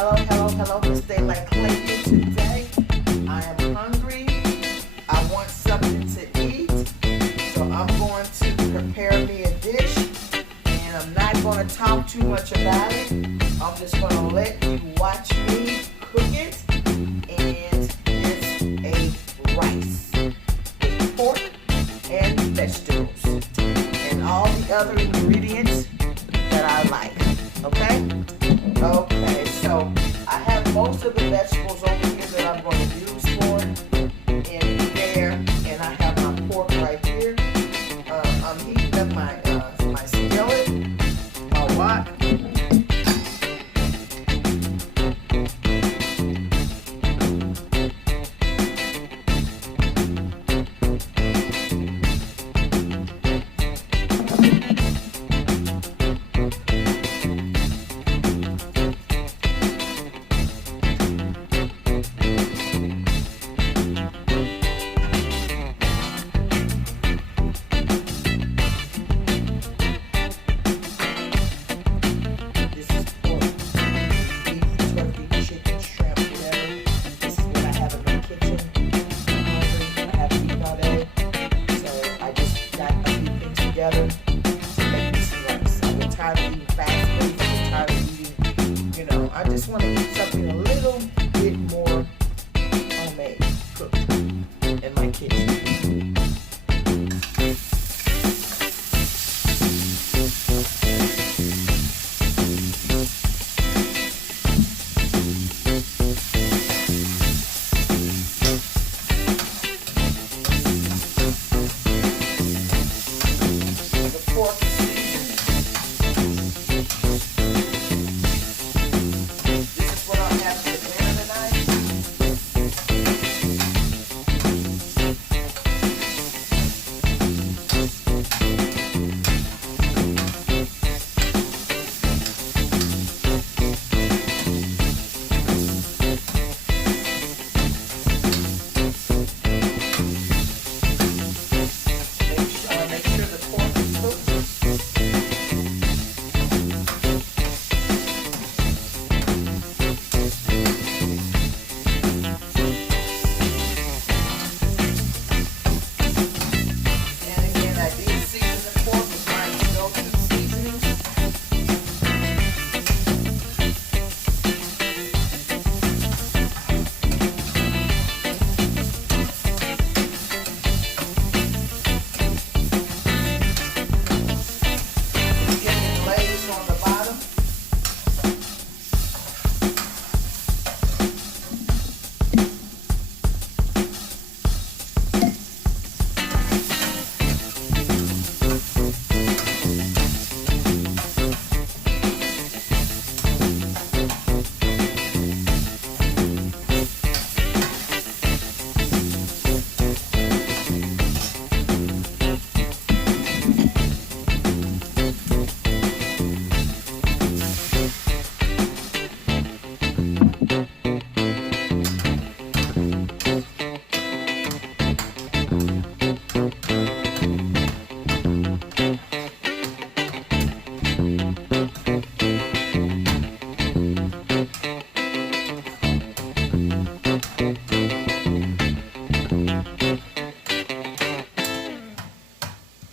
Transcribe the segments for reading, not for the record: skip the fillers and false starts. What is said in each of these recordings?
Hello, Miss Daylight Clayton. Today, I am hungry. I want something to eat. So I'm going to prepare me a dish. And I'm not going to talk too much about it. I'm just going to let you watch me cook it. And it's a rice with pork and vegetables. And all the other ingredients that I like. Okay? Okay, so I have most of the vegetables over here that I'm going to use for it in there, and I have my pork right here. I'm heating up my skillet, my wok. Together to make me some rice. I get tired of eating fast food. I get tired of eating, I just want to eat something a little bit more homemade, cooked in my kitchen.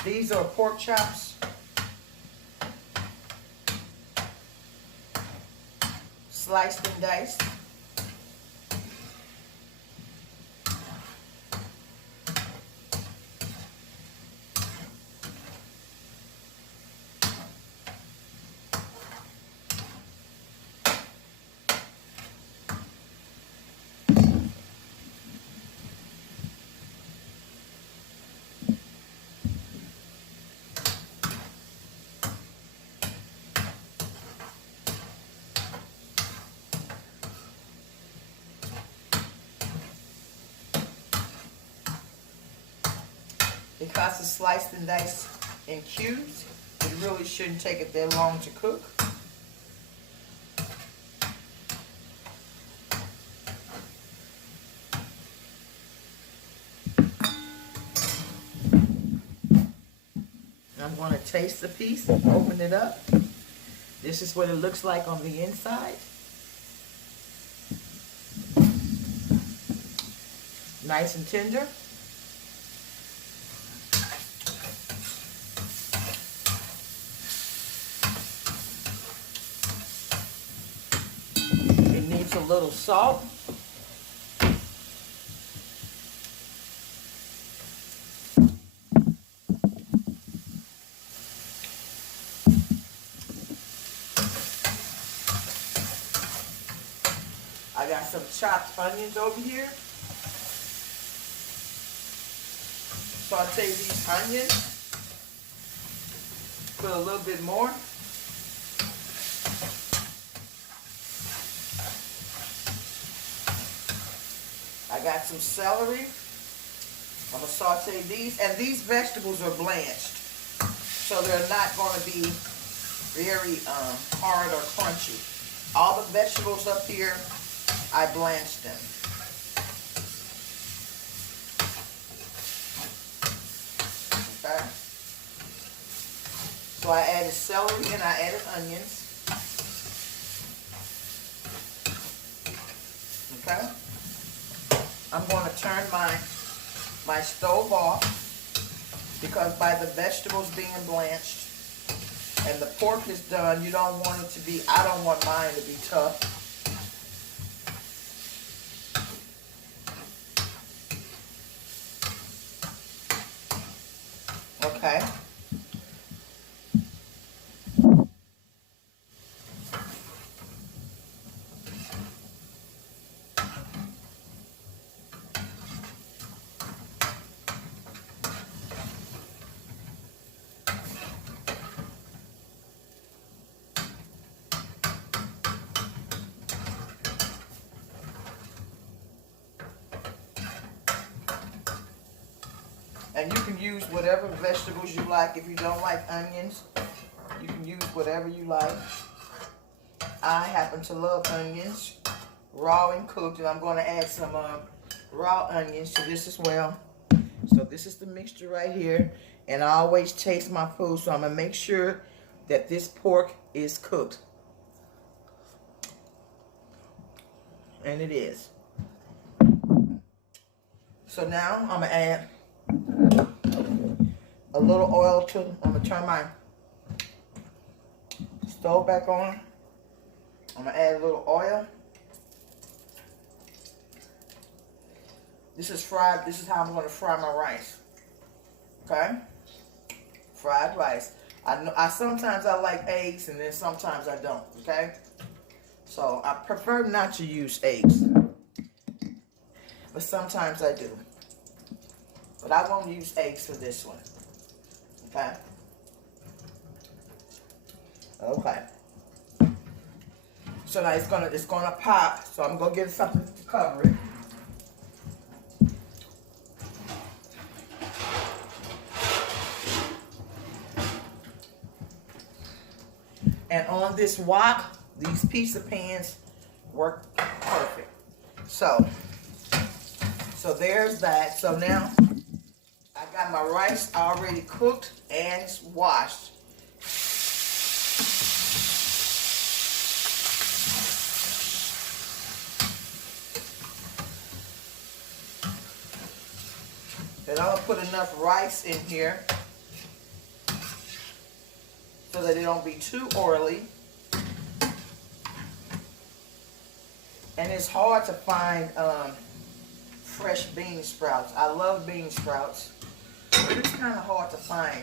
These are pork chops. Sliced and diced. Because it's sliced and diced in cubes, it really shouldn't take it that long to cook. I'm going to taste the piece and open it up. This is what it looks like on the inside. nice and tender. It needs a little salt. I got some chopped onions over here. Saute these onions. Put a little bit more. I got some celery. I'm going to saute these. And these vegetables are blanched. So they're not going to be very hard or crunchy. All the vegetables up here, I blanched them. Okay. So I added celery and I added onions. Okay. I'm going to turn my stove off because by the vegetables being blanched and the pork is done, you don't want it to be, I don't want mine to be tough. Okay. And you can use whatever vegetables you like. If you don't like onions, you can use whatever you like. I happen to love onions, raw and cooked, and I'm going to add some raw onions to this as well. So this is the mixture right here, and I always taste my food, so I'm going to make sure that this pork is cooked. And it is. So now I'm going to add a little oil to, I'm going to turn my stove back on. I'm going to add a little oil. This is fried, this is how I'm going to fry my rice. Okay? Fried rice. I sometimes I like eggs and then sometimes I don't, okay? So I prefer not to use eggs. But sometimes I do. But I won't use eggs for this one. Okay? Okay. So now it's gonna pop. So I'm gonna get something to cover it. And on this wok, these pizza pans work perfect. So there's that. So now I got my rice already cooked and it's washed. And I'm gonna put enough rice in here so that it don't be too oily. And it's hard to find fresh bean sprouts. I love bean sprouts, but it's kind of hard to find,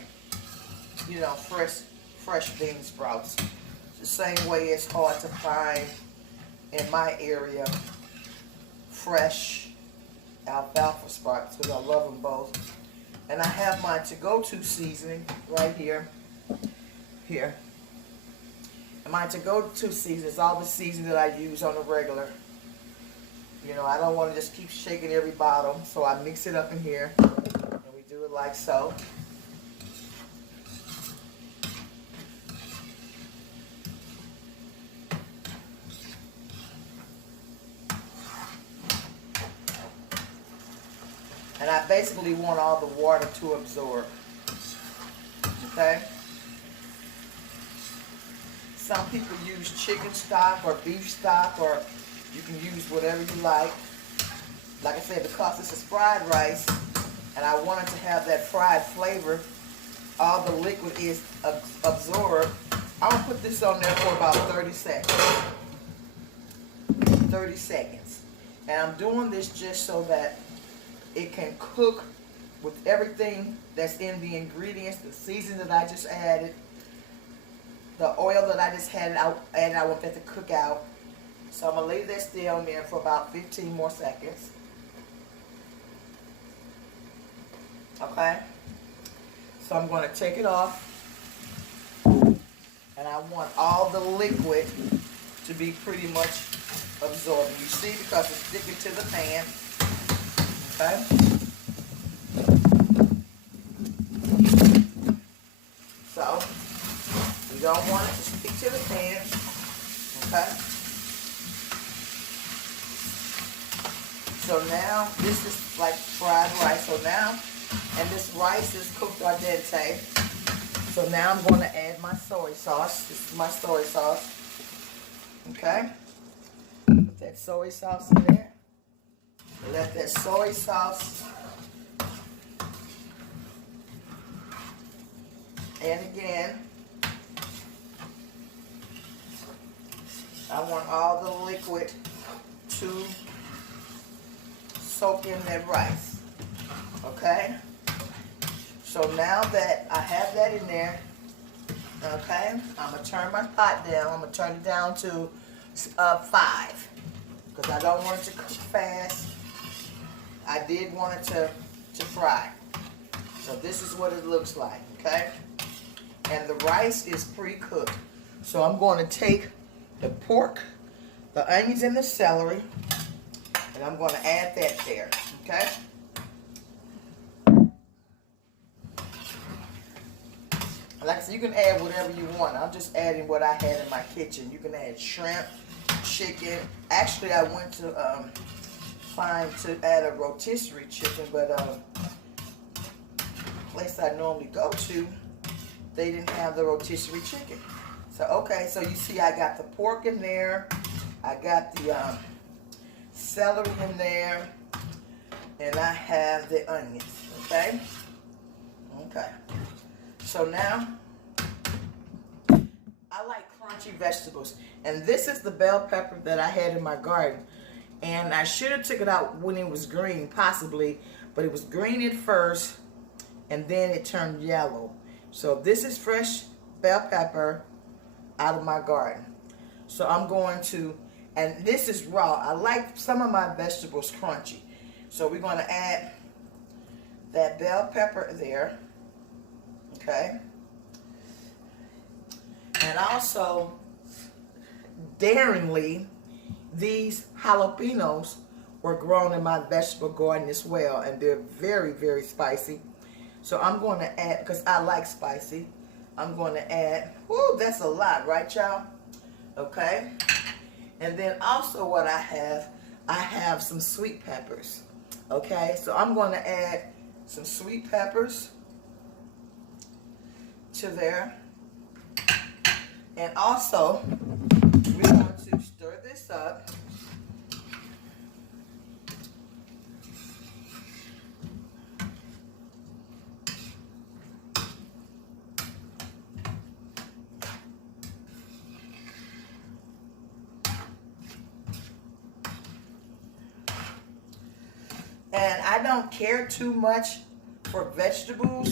you know, fresh bean sprouts. The same way it's hard to find in my area fresh alfalfa sprouts, because I love them both. And I have my to-go-to seasoning right here. Here. And my to-go-to seasoning is all the seasoning that I use on a regular. You know, I don't want to just keep shaking every bottle, so I mix it up in here. And we do it like so. And I basically want all the water to absorb. Okay? Some people use chicken stock or beef stock, or you can use whatever you like. Like I said, because this is fried rice, and I wanted to have that fried flavor, all the liquid is absorbed. I'm going to put this on there for about 30 seconds. 30 seconds. And I'm doing this just so that it can cook with everything that's in the ingredients, the seasoning that I just added, the oil that I just had out, and I want that to cook out. So I'm going to leave this still on there for about 15 more seconds. Okay? So I'm going to take it off. And I want all the liquid to be pretty much absorbed. You see, because it's sticking to the pan. Okay? So, you don't want it to stick to the pan. Okay? So now, this is like fried rice. So now, and this rice is cooked al dente. So now I'm going to add my soy sauce. This is my soy sauce. Okay? Put that soy sauce in there. Let that soy sauce. And again, I want all the liquid to soak in that rice. Okay? So now that I have that in there, okay, I'm going to turn my pot down. I'm going to turn it down to 5 because I don't want it to cook fast. I did want it to fry. So this is what it looks like, okay? And the rice is pre-cooked. So I'm going to take the pork, the onions, and the celery, and I'm going to add that there, okay? Like I said, you can add whatever you want. I'm just adding what I had in my kitchen. You can add shrimp, chicken. Actually, I went to find to add a rotisserie chicken, but the place I normally go to, they didn't have the rotisserie chicken. So, okay, so you see I got the pork in there. I got the celery in there. And I have the onions, okay? Okay. So now, I like crunchy vegetables. And this is the bell pepper that I had in my garden. And I should have took it out when it was green, possibly. But it was green at first, and then it turned yellow. So this is fresh bell pepper out of my garden. So I'm going to, and this is raw. I like some of my vegetables crunchy. So we're going to add that bell pepper there. Okay. And also, daringly, these jalapenos were grown in my vegetable garden as well. And they're very, very spicy. So I'm going to add, because I like spicy, I'm going to add, whoo, that's a lot, right, y'all? Okay. And then also what I have some sweet peppers. Okay. So I'm going to add some sweet peppers to there. And also, we're going to stir this up. And I don't care too much for vegetables.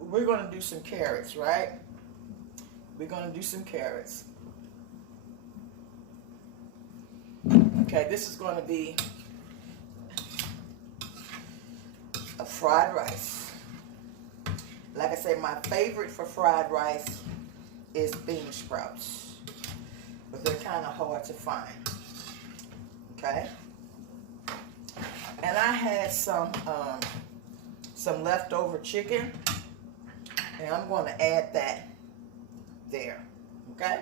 We're going to do some carrots, right? We're going to do some carrots. Okay, this is going to be a fried rice. Like I said, my favorite for fried rice is bean sprouts. But they're kind of hard to find. Okay? And I had some leftover chicken. And I'm going to add that there. Okay?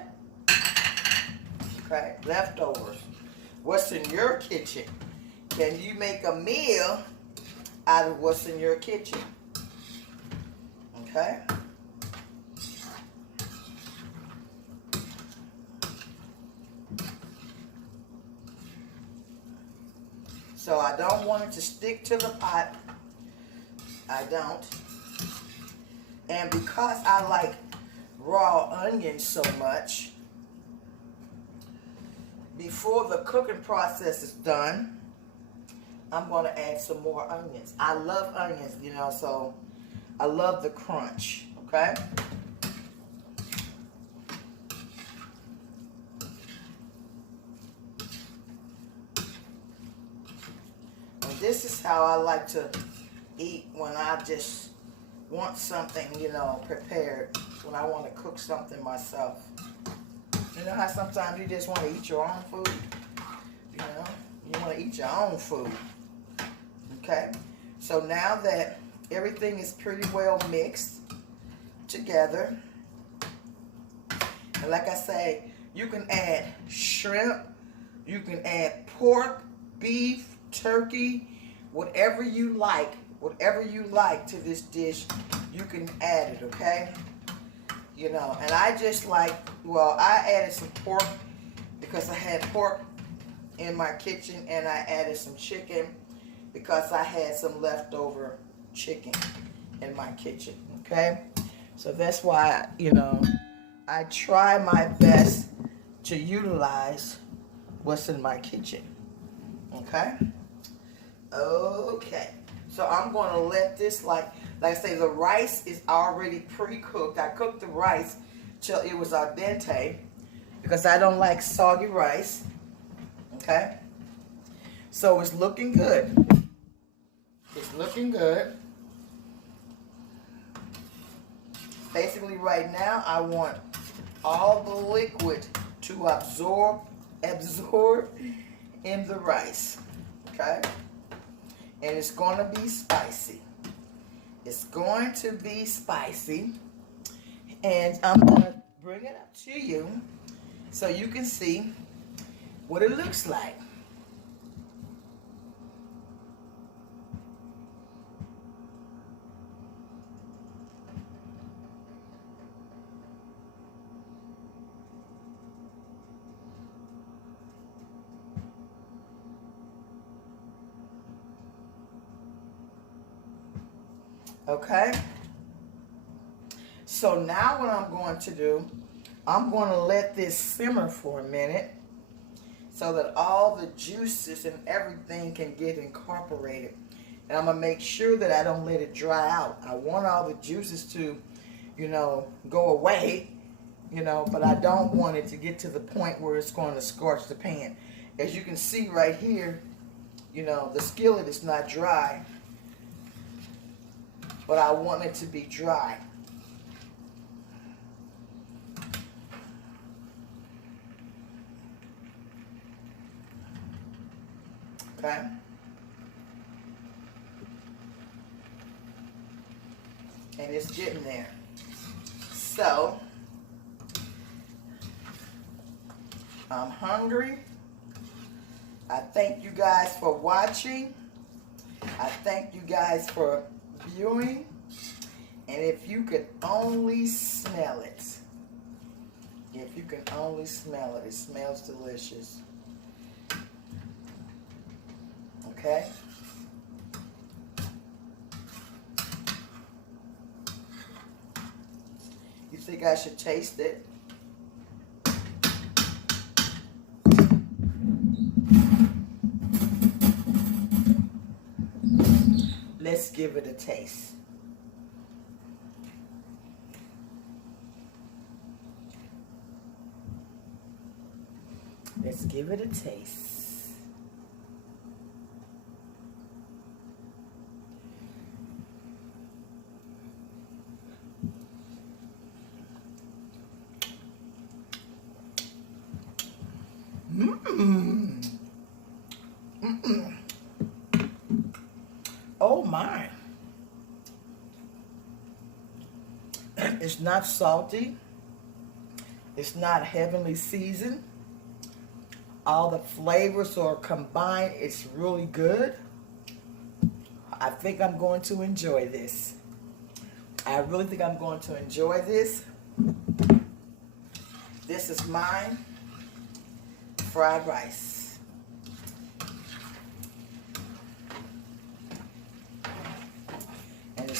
Okay, leftovers. What's in your kitchen? Can you make a meal out of what's in your kitchen? Okay? So I don't want it to stick to the pot. I don't. And because I like raw onions so much, before the cooking process is done, I'm going to add some more onions. I love onions, you know, so I love the crunch, okay? And this is how I like to eat when I just want something, you know, prepared, when I want to cook something myself. You know how sometimes you just want to eat your own food? You know, you want to eat your own food. Okay, so now that everything is pretty well mixed together, and like I say, you can add shrimp, you can add pork, beef, turkey, whatever you like to this dish, you can add it, okay? You know, and I just like, well, I added some pork because I had pork in my kitchen, and I added some chicken because I had some leftover chicken in my kitchen, okay? So that's why, you know, I try my best to utilize what's in my kitchen, okay? Okay, so I'm going to let this, like I say, the rice is already pre-cooked. I cooked the rice till it was al dente because I don't like soggy rice, okay? So it's looking good. It's looking good. Basically right now I want all the liquid to absorb in the rice, okay? And it's going to be spicy. It's going to be spicy. And I'm going to bring it up to you so you can see what it looks like. Okay, so now what I'm going to do, I'm going to let this simmer for a minute so that all the juices and everything can get incorporated. And I'm going to make sure that I don't let it dry out. I want all the juices to, you know, go away, you know, but I don't want it to get to the point where it's going to scorch the pan. As you can see right here, you know, the skillet is not dry, but I want it to be dry. Okay? And it's getting there. So, I'm hungry. I thank you guys for watching. I thank you guys for viewing, and if you could only smell it, it smells delicious. Okay, you think I should taste it? Let's give it a taste. Let's give it a taste. Oh my. It's not salty. It's not heavily seasoned. All the flavors are combined. It's really good. I think I'm going to enjoy this. I really think I'm going to enjoy this. This is mine. Fried rice.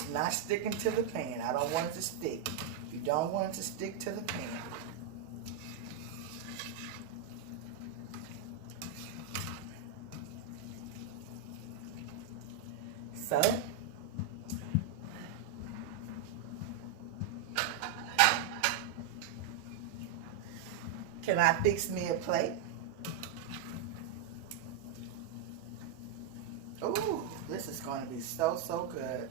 It's not sticking to the pan. I don't want it to stick. You don't want it to stick to the pan. So, can I fix me a plate? Ooh, this is going to be so, so good.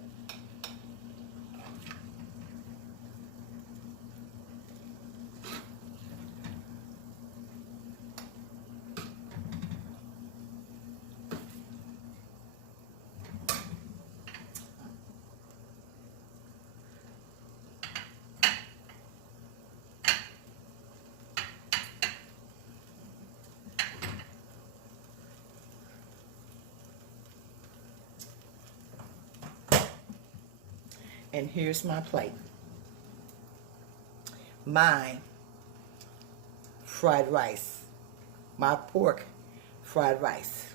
And here's my plate. My fried rice. My pork fried rice.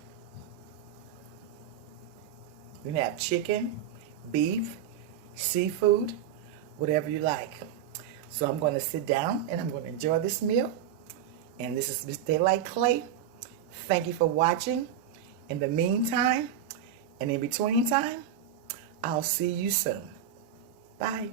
You can have chicken, beef, seafood, whatever you like. So I'm going to sit down and I'm going to enjoy this meal. And this is Miss Daylight Clay. Thank you for watching. In the meantime, and in between time, I'll see you soon. Bye.